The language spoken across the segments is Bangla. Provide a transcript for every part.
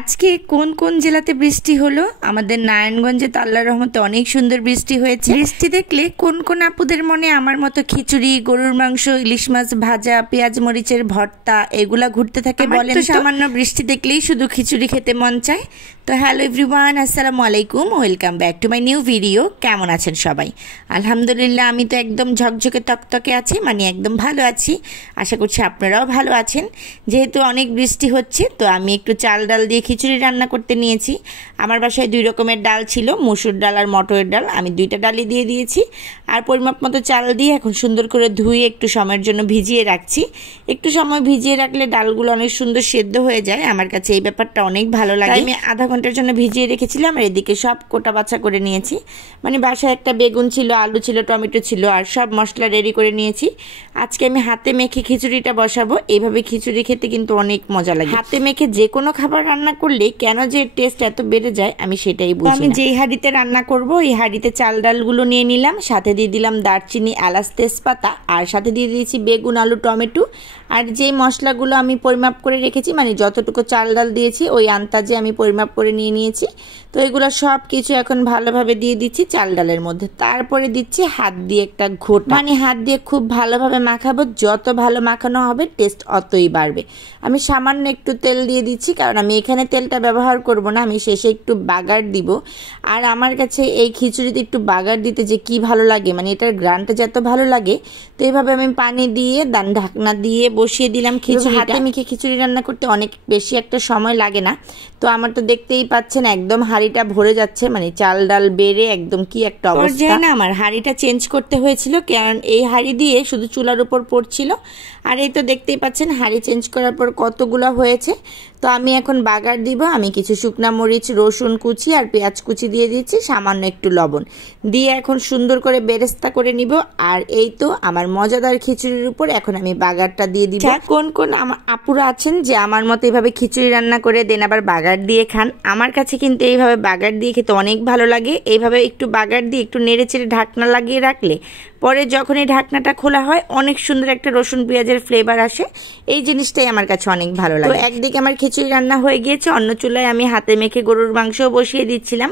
আজকে কোন কোন জেলাতে বৃষ্টি হলো? আমাদের নারায়ণগঞ্জে তো আল্লাহর রহমতে অনেক সুন্দর বৃষ্টি হয়েছে। বৃষ্টি দেখলে কোন কোন আপুদের মনে আমার মতো খিচুড়ি, গরুর মাংস, ইলিশ মাছ ভাজা, পেঁয়াজ মরিচের ভর্তা এগুলা ঘুরতে থাকে বলেন? তো সামান্য বৃষ্টি দেখলেই শুধু খিচুড়ি খেতে মন চায়। তো হ্যালো এভরিওয়ান, আসসালামু আলাইকুম, welcome back to my new video. কেমন আছেন সবাই? আলহামদুলিল্লাহ আমি তো একদম ঝকঝকে তকতকে আছি, মানে একদম ভালো আছি। আশা করছি আপনারাও ভালো আছেন। যেহেতু অনেক বৃষ্টি হচ্ছে তো আমি একটু চাল ডাল দিয়ে খিচুড়ি রান্না করতে নিয়েছি। আমার বাসায় 2 রকমের ডাল ছিল, মসুর ডাল আর মটরের ডাল। আমি 2টা ডালই দিয়ে দিয়েছি আর পরিমাপ মতো চাল দিয়ে এখন সুন্দর করে ধুয়ে একটু সময়ের জন্য ভিজিয়ে রাখছি। একটু সময় ভিজিয়ে রাখলে ডালগুলো অনেক সুন্দর সেদ্ধ হয়ে যায়। আমার কাছে এই ব্যাপারটা অনেক ভালো লাগে। আমি আধা ঘন্টার জন্য ভিজিয়ে রেখেছিলাম আর এদিকে সব কোটা বাছা করে নিয়েছি। মানে বাসায় একটা বেগুন ছিল, আলু ছিল, টমেটো ছিল আর সব মশলা রেডি করে নিয়েছি। আজকে আমি হাতে মেখে খিচুড়িটা বসাবো। এইভাবে খিচুড়ি খেতে কিন্তু অনেক মজা লাগে। হাতে মেখে যে কোনো খাবার রান্না করলে কেন যে টেস্ট এত বেড়ে যায় আমি সেটাই বুঝি। আমি যেই হাঁড়িতে রান্না করব এই হাঁড়িতে চাল ডালগুলো নিয়ে নিলাম, সাথে দিয়ে দিলাম দারচিনি, এলাচ, তেজপাতা আর সাথে দিয়ে দিয়েছি বেগুন, আলু, টমেটো আর যেই মশলাগুলো আমি পরিমাপ করে রেখেছি, মানে যতটুকু চাল ডাল দিয়েছি ওই আন্দাজে আমি পরিমাপ করে নিয়েছি। তো এগুলো সব কিছু এখন ভালোভাবে দিয়ে দিচ্ছি চাল ডালের মধ্যে। তারপরে দিচ্ছি হাত দিয়ে একটা ঘোট, মানে হাত দিয়ে খুব ভালোভাবে মাখাবো। যত ভালো মাখানো হবে টেস্ট অতই বাড়বে। আমি সামান্য একটু তেল দিয়ে দিচ্ছি, কারণ আমি এখানে তেলটা ব্যবহার করব না, আমি শেষে একটু বাগার দিব। আর আমার কাছে এই খিচুড়িতে একটু বাগার দিতে যে কি ভালো লাগে, মানে এটার গ্রানটা যত ভালো লাগে। তো এইভাবে আমি পানি দিয়ে ঢাকনা দিয়ে বসিয়ে দিলাম খিচুড়ি। হাতে মেখে খিচুড়ি রান্না করতে অনেক বেশি একটা সময় লাগে না। তো আমার তো দেখতেই পাচ্ছেন একদম হাঁড়িটা ভরে যাচ্ছে, মানে চাল ডাল বেড়ে একদম কি একটা অবস্থা। না আমার হাঁড়িটা চেঞ্জ করতে হয়েছিল, কারণ এই হাঁড়ি দিয়ে শুধু চুলার উপর পড়ছিল। আর এই তো দেখতেই পাচ্ছেন হাঁড়ি চেঞ্জ করার পর কতগুলো হয়েছে। তো আমি এখন বাগার দিব। আমি কিছু শুকনা মরিচ, রসুন কুচি আর পেঁয়াজ কুচি দিয়ে দিচ্ছি, সামান্য একটু লবণ দিয়ে এখন সুন্দর করে বেরেস্তা করে নিব। আর এই তো আমার মজাদার খিচুড়ির উপর এখন আমি বাগারটা দিয়ে দিব। কোন কোন আমার আপুরা আছেন যে আমার মতো এইভাবে খিচুড়ি রান্না করে দেন আবার বাগার দিয়ে খান? আমার কাছে কিন্তু এইভাবে বাগার দিয়ে খেতে অনেক ভালো লাগে। এইভাবে একটু বাগার দিয়ে একটু নেড়ে চেড়ে ঢাকনা লাগিয়ে রাখলে পরে যখন এই ঢাকনাটা খোলা হয় অনেক সুন্দর একটা রসুন পেঁয়াজের ফ্লেভার আসে। এই জিনিসটাই আমার কাছে অনেক ভালো লাগে। তো একদিকে আমার খিচুড়ি রান্না হয়ে গিয়েছে, অন্য চুলায় আমি হাতে মেখে গরুর মাংসও বসিয়ে দিচ্ছিলাম।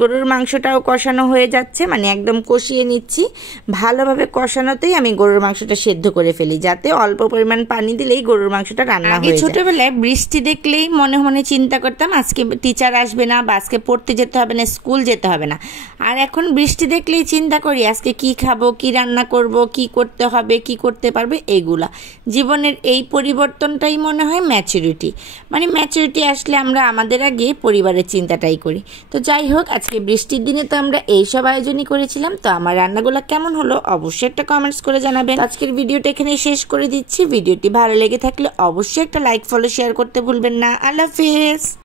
গরুর মাংসটাও কষানো হয়ে যাচ্ছে, মানে একদম কষিয়ে নিচ্ছি। ভালোভাবে কষানোতেই আমি গরুর মাংসটা সেদ্ধ করে ফেলি, যাতে অল্প পরিমাণ পানি দিলেই গরুর মাংসটা রান্না হয়ে যায়। ছোটবেলায় বৃষ্টি দেখলেই মনে মনে চিন্তা করতাম আজকে টিচার আসবে না বা আজকে পড়তে যেতে হবে না, স্কুল যেতে হবে না। আর এখন বৃষ্টি দেখলেই চিন্তা করি আজকে কি খাবো, কি রান্না করব, কি করতে হবে, কি করতে পারবে। এইগুলা জীবনের এই পরিবর্তনটাই মনে হয় ম্যাচুরিটি। মানে ম্যাচুরিটি আসলে আমরা আমাদের আগে পরিবারের চিন্তাটাই করি। তো যাই হোক, আজকে বৃষ্টির দিনে তো আমরা এইসব আয়োজনই করেছিলাম। তো আমার রান্নাগুলো কেমন হলো অবশ্যই একটা কমেন্টস করে জানাবেন। আজকের ভিডিওটা এখানে শেষ করে দিচ্ছি। ভিডিওটি ভালো লেগে থাকলে অবশ্যই একটা লাইক, ফলো, শেয়ার করতে ভুলবেন না। আল্লাহ হাফেজ।